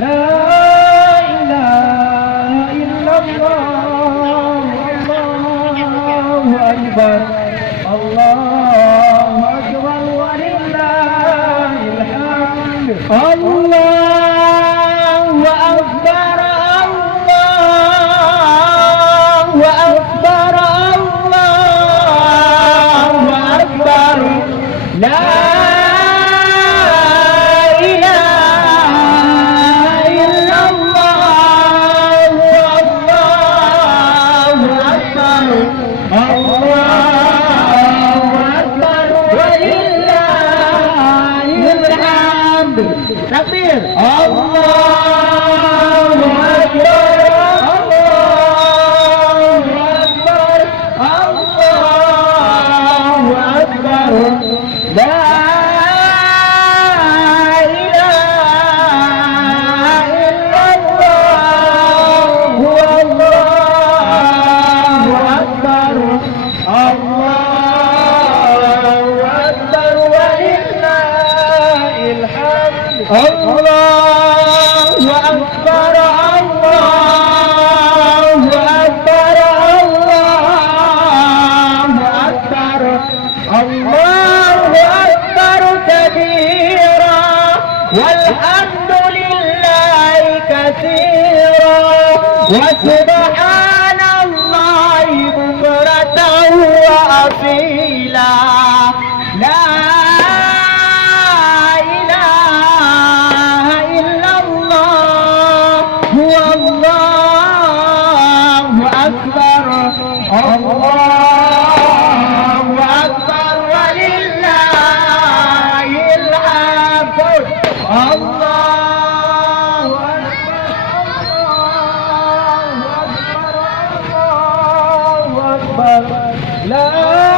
لا إله إلا الله الله أكبر الله أكبر ولله الحمد الله أكبر الله أكبر الله أكبر لا takbir Allahu Akbar Allahu Akbar Allahu Akbar la ilaha illallah Allahu Akbar Allahu Akbar walillahil hamd الله أكبر الله أكبر الله أكبر الله أكبر كبيرا والحمد لله كثيرا وسبحان الله بكرة وأصيلا لا الله أكبر ولله الحمد الله أكبر الله أكبر لا